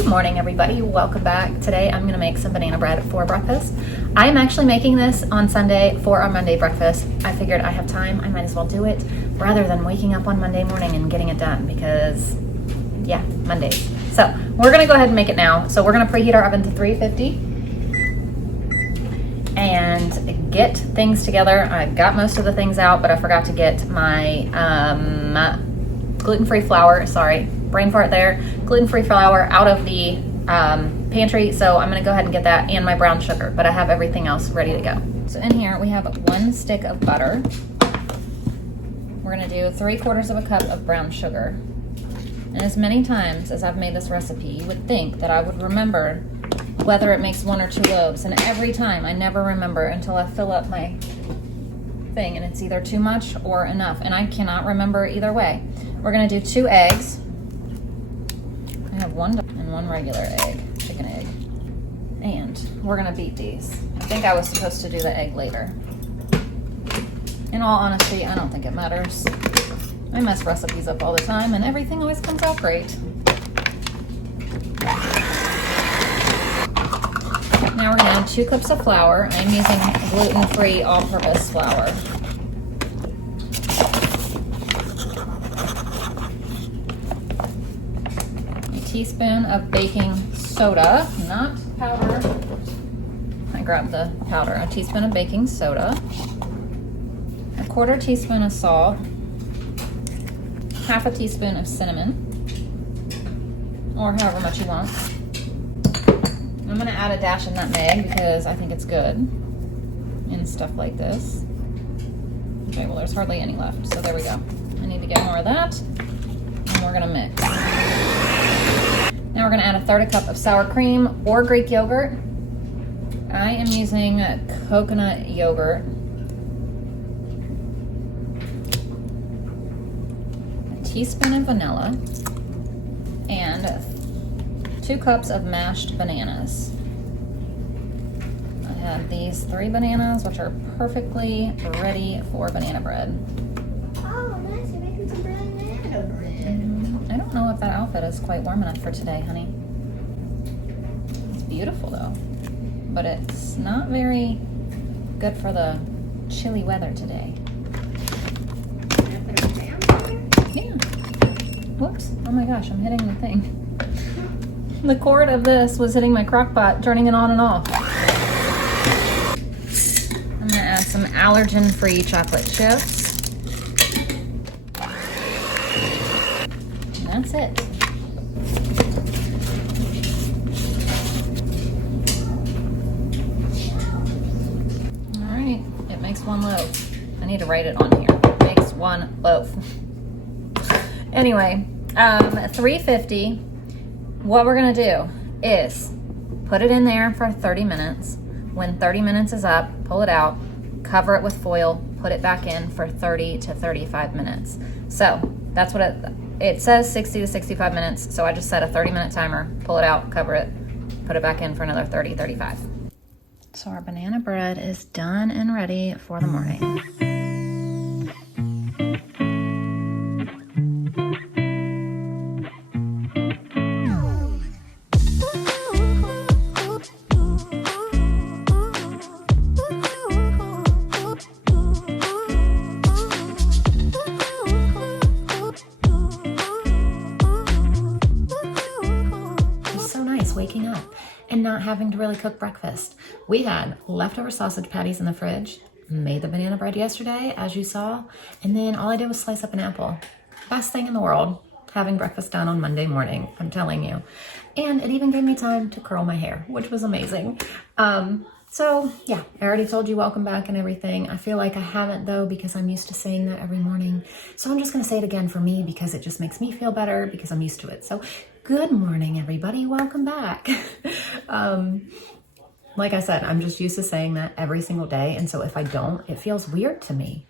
Good morning, everybody. Welcome back. Today I'm going to make some banana bread for breakfast. I'm actually making this on Sunday for our Monday breakfast. I figured I have time, I might as well do it rather than waking up on Monday morning and getting it done because, yeah, Mondays. So we're going to go ahead and make it now. So we're going to preheat our oven to 350 and get things together. I got most of the things out, but I forgot to get my gluten-free flour, brain fart there, gluten-free flour out of the pantry, so I'm gonna go ahead and get that and my brown sugar, but I have everything else ready to go. So in here we have 1 stick of butter. We're gonna do 3/4 of a cup of brown sugar. And as many times as I've made this recipe, you would think that I would remember whether it makes 1 or 2 loaves, and every time I never remember until I fill up my thing and it's either too much or enough, and I cannot remember either way. We're gonna do 2 eggs. I have 1 and 1 regular egg, chicken egg. And we're gonna beat these. I think I was supposed to do the egg later. In all honesty, I don't think it matters. I mess recipes up all the time and everything always comes out great. Now we're gonna add 2 cups of flour. I'm using gluten-free all-purpose flour. Teaspoon of baking soda, not powder. I grabbed the powder. A teaspoon of baking soda, 1/4 teaspoon of salt, 1/2 teaspoon of cinnamon, or however much you want. I'm gonna add a dash of nutmeg because I think it's good in stuff like this. Okay, well there's hardly any left, so there we go. I need to get more of that, and we're gonna mix. Now we're going to add 1/3 cup of sour cream or Greek yogurt. I am using coconut yogurt. A teaspoon of vanilla and 2 cups of mashed bananas. I have these 3 bananas, which are perfectly ready for banana bread. Oh, nice. You're making some banana bread. I don't know if that outfit is quite warm enough for today, honey. It's beautiful though, but it's not very good for the chilly weather today. Yeah. Whoops. Oh my gosh, I'm hitting the thing. The cord of this was hitting my crock pot, turning it on and off. I'm gonna add some allergen-free chocolate chips. That's it. All right, it makes 1 loaf. I need to write it on here. It makes 1 loaf. Anyway, 350. What we're gonna do is put it in there for 30 minutes. When 30 minutes is up, pull it out, cover it with foil, put it back in for 30 to 35 minutes. So that's what it says 60 to 65 minutes, so I just set a 30-minute timer, pull it out, cover it, put it back in for another 30, 35. So our banana bread is done and ready for the morning. Waking up and not having to really cook breakfast. We had leftover sausage patties in the fridge, made the banana bread yesterday, as you saw, and then all I did was slice up an apple. Best thing in the world, having breakfast done on Monday morning, I'm telling you. And it even gave me time to curl my hair, which was amazing. So yeah, I already told you welcome back and everything. I feel like I haven't though, because I'm used to saying that every morning. So I'm just gonna say it again for me because it just makes me feel better because I'm used to it. So good morning, everybody. Welcome back. Like I said, I'm just used to saying that every single day. And so if I don't, it feels weird to me.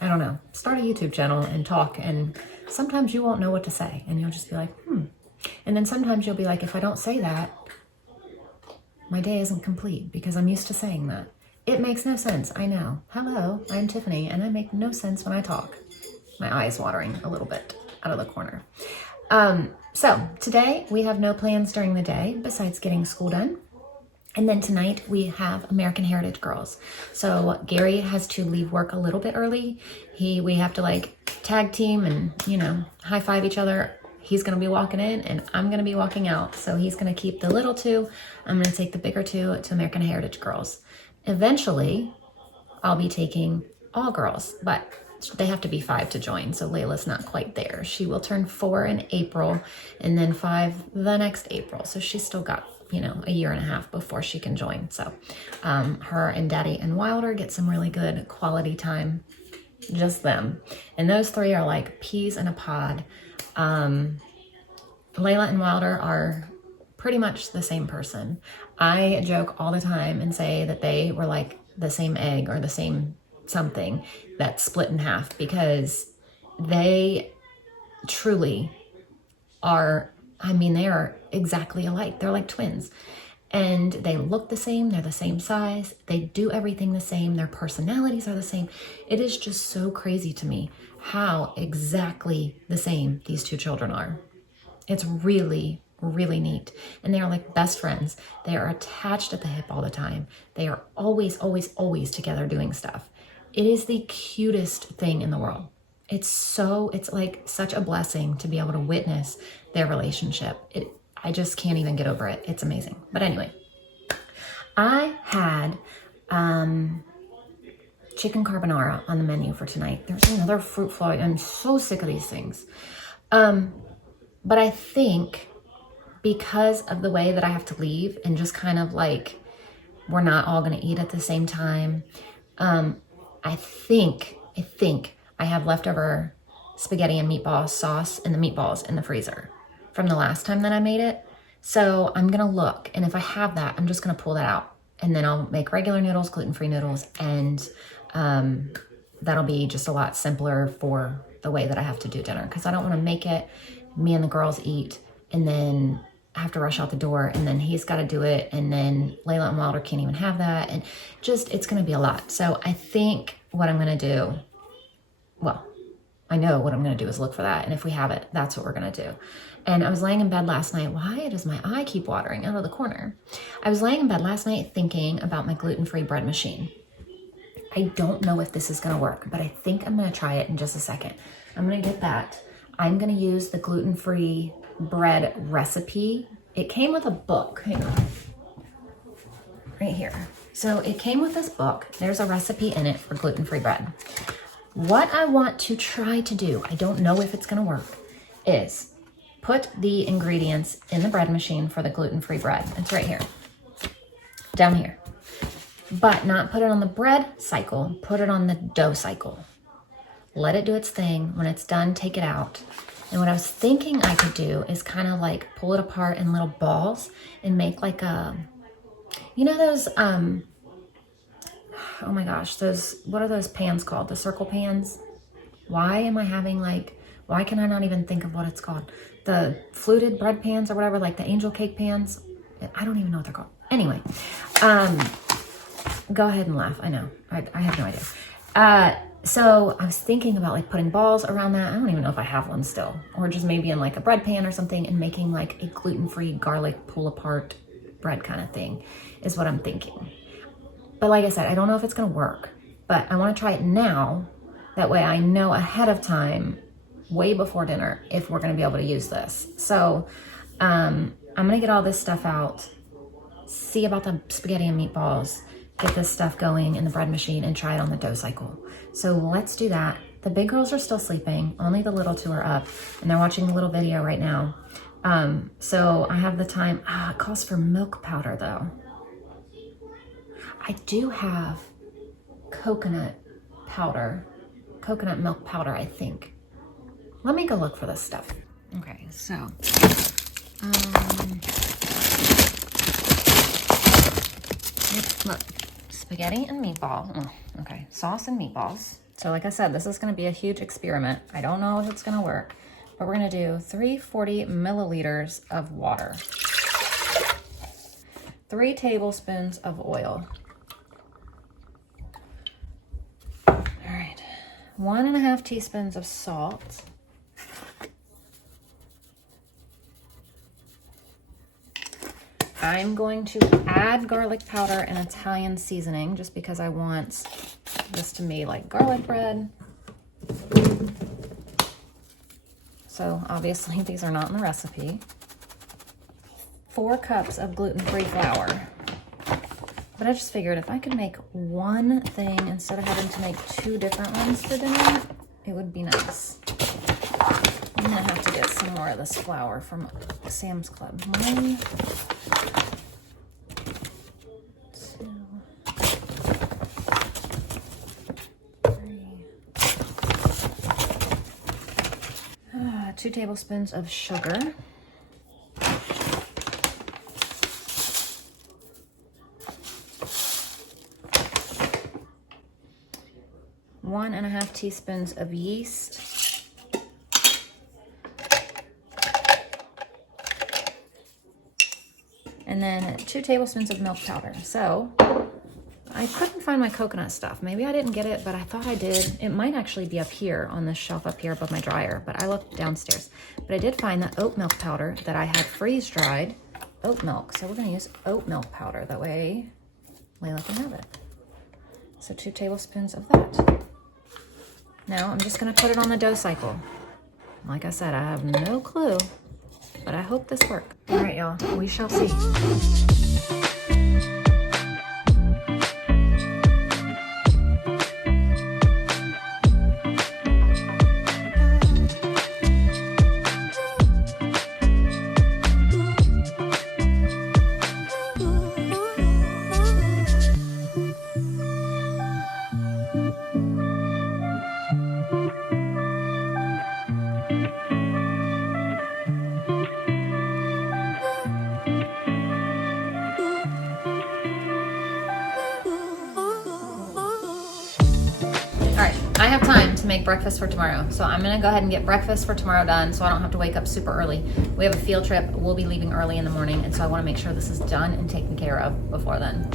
I don't know. Start a YouTube channel and talk. And sometimes you won't know what to say. And you'll just be like, And then sometimes you'll be like, if I don't say that, my day isn't complete because I'm used to saying that. It makes no sense. I know. Hello, I'm Tiffany, and I make no sense when I talk. My eye's watering a little bit out of the corner. So today we have no plans during the day besides getting school done. And then tonight we have American Heritage Girls. So Gary has to leave work a little bit early. We have to like tag team and, you know, high five each other. He's gonna be walking in and I'm gonna be walking out. So he's gonna keep the little two. I'm gonna take the bigger two to American Heritage Girls. Eventually, I'll be taking all girls, but they have to be 5 to join. So Layla's not quite there. She will turn 4 in April and then 5 the next April. So she's still got, you know, a year and a half before she can join. So her and Daddy and Wilder get some really good quality time, just them. And those 3 are like peas in a pod. Layla and Wilder are pretty much the same person. I joke all the time and say that they were like the same egg or the same something that's split in half, because they truly are, I mean, they are exactly alike. They're like twins. And they look the same. They're the same size. They do everything the same. Their personalities are the same. It is just so crazy to me how exactly the same these 2 children are. It's really, really neat. And they are like best friends. They are attached at the hip all the time. They are always, always, always together doing stuff. It is the cutest thing in the world. It's like such a blessing to be able to witness their relationship. I just can't even get over it. It's amazing. But anyway, I had chicken carbonara on the menu for tonight. There's another fruit float. I'm so sick of these things. But I think because of the way that I have to leave and just kind of like, we're not all going to eat at the same time. I think I have leftover spaghetti and meatball sauce and the meatballs in the freezer from the last time that I made it. So I'm going to look, and if I have that, I'm just going to pull that out, and then I'll make regular noodles, gluten-free noodles, and that'll be just a lot simpler for the way that I have to do dinner, because I don't want to make it, me and the girls eat, and then I have to rush out the door, and then he's got to do it, and then Layla and Wilder can't even have that, and just, it's going to be a lot. So I think what I'm going to do, well, I know what I'm going to do is look for that, and if we have it, that's what we're going to do. And I was laying in bed last night. Why does my eye keep watering out of the corner? I was laying in bed last night thinking about my gluten-free bread machine. I don't know if this is going to work, but I think I'm going to try it in just a second. I'm going to get that. I'm going to use the gluten-free bread recipe. It came with a book. Hang on. Right here. So it came with this book. There's a recipe in it for gluten-free bread. What I want to try to do, I don't know if it's going to work, is put the ingredients in the bread machine for the gluten-free bread. It's right here. Down here. But not put it on the bread cycle, put it on the dough cycle. Let it do its thing. When it's done, take it out. And what I was thinking I could do is kind of like pull it apart in little balls and make like a, you know those, oh my gosh, those, what are those pans called? The circle pans? Why am I having like, why can I not even think of what it's called? The fluted bread pans or whatever, like the angel cake pans. I don't even know what they're called. Anyway, go ahead and laugh. I know, I have no idea. So I was thinking about like putting balls around that. I don't even know if I have one still, or just maybe in like a bread pan or something, and making like a gluten-free garlic pull apart bread kind of thing is what I'm thinking. But like I said, I don't know if it's going to work, but I want to try it now. That way I know ahead of time, way before dinner, if we're going to be able to use this. So I'm going to get all this stuff out, see about the spaghetti and meatballs, get this stuff going in the bread machine, and try it on the dough cycle. So let's do that. The big girls are still sleeping. Only the little two are up, and they're watching a little video right now. So I have the time. It calls for milk powder though. I do have coconut milk powder, I think. Let me go look for this stuff. Okay, so look, spaghetti and meatball. Oh, okay, sauce and meatballs. So like I said, this is going to be a huge experiment. I don't know if it's going to work, but we're going to do 340 milliliters of water, 3 tablespoons of oil. All right, 1.5 teaspoons of salt, I'm going to add garlic powder and Italian seasoning just because I want this to be like garlic bread. So obviously these are not in the recipe. 4 cups of gluten-free flour. But I just figured if I could make one thing instead of having to make 2 different ones for dinner, it would be nice. I'm gonna have to get some more of this flour from Sam's Club. 1, 2 tablespoons of sugar. 1.5 teaspoons of yeast. And then 2 tablespoons of milk powder. So I couldn't find my coconut stuff. Maybe I didn't get it, but I thought I did. It might actually be up here on this shelf up here above my dryer, but I looked downstairs. But I did find the oat milk powder that I had freeze-dried oat milk. So we're gonna use oat milk powder. That way Layla can have it. So 2 tablespoons of that. Now I'm just gonna put it on the dough cycle. Like I said, I have no clue, but I hope this works. All right, y'all, we shall see. I have time to make breakfast for tomorrow, so I'm gonna go ahead and get breakfast for tomorrow done so I don't have to wake up super early. We have a field trip, we'll be leaving early in the morning, and so I wanna make sure this is done and taken care of before then.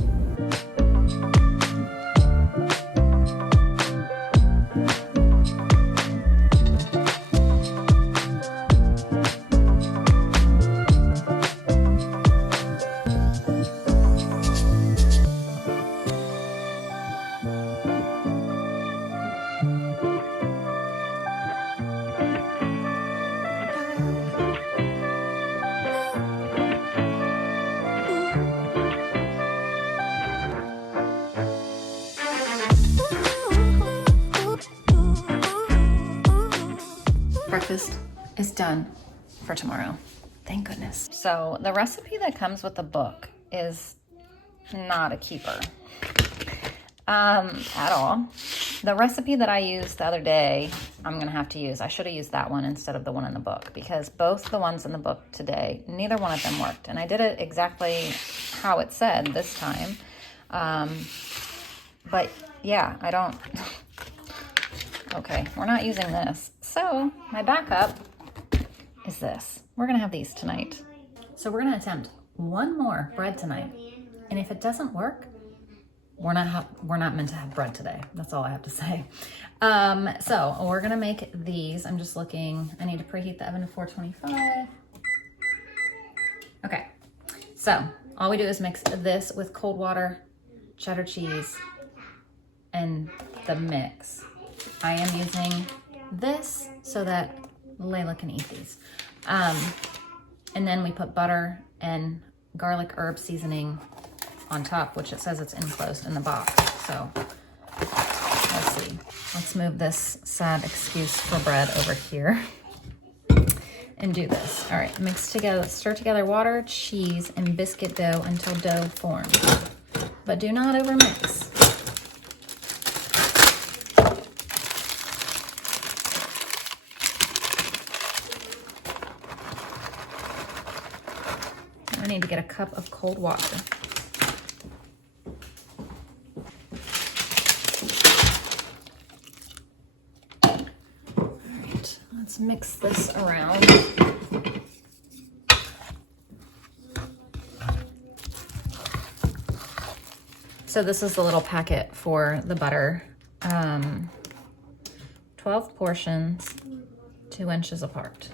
Breakfast is done for tomorrow. Thank goodness. So the recipe that comes with the book is not a keeper at all. The recipe that I used the other day, I'm gonna have to use. I should have used that one instead of the one in the book because both the ones in the book today, neither one of them worked. And I did it exactly how it said this time. But yeah, I don't... Okay, we're not using this. So my backup is this. We're gonna have these tonight. So we're gonna attempt one more bread tonight. And if it doesn't work, we're not meant to have bread today. That's all I have to say. So we're gonna make these. I'm just looking, I need to preheat the oven to 425. Okay, so all we do is mix this with cold water, cheddar cheese, and the mix. I am using this so that Layla can eat these. And then we put butter and garlic herb seasoning on top, which it says it's enclosed in the box. So let's see. Let's move this sad excuse for bread over here and do this. All right, mix together, stir together water, cheese, and biscuit dough until dough forms. But do not overmix. I need to get a cup of cold water. All right, let's mix this around. So this is the little packet for the butter. 12 portions, 2 inches apart.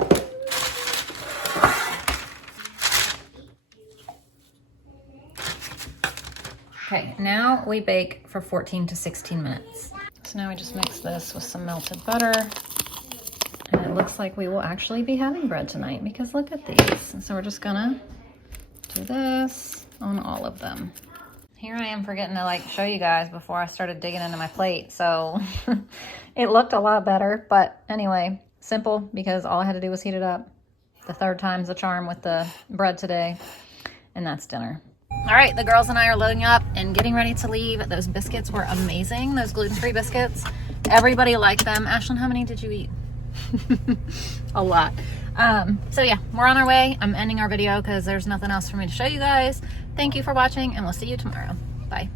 Okay, now we bake for 14 to 16 minutes. So now we just mix this with some melted butter. And it looks like we will actually be having bread tonight because look at these. And so we're just gonna do this on all of them. Here I am forgetting to like show you guys before I started digging into my plate. So it looked a lot better, but anyway, simple because all I had to do was heat it up. The third time's the charm with the bread today. And that's dinner. All right, the girls and I are loading up and getting ready to leave. Those biscuits were amazing, those gluten-free biscuits. Everybody liked them. Ashlyn, how many did you eat? A lot. So yeah, we're on our way. I'm ending our video because there's nothing else for me to show you guys. Thank you for watching and we'll see you tomorrow. Bye.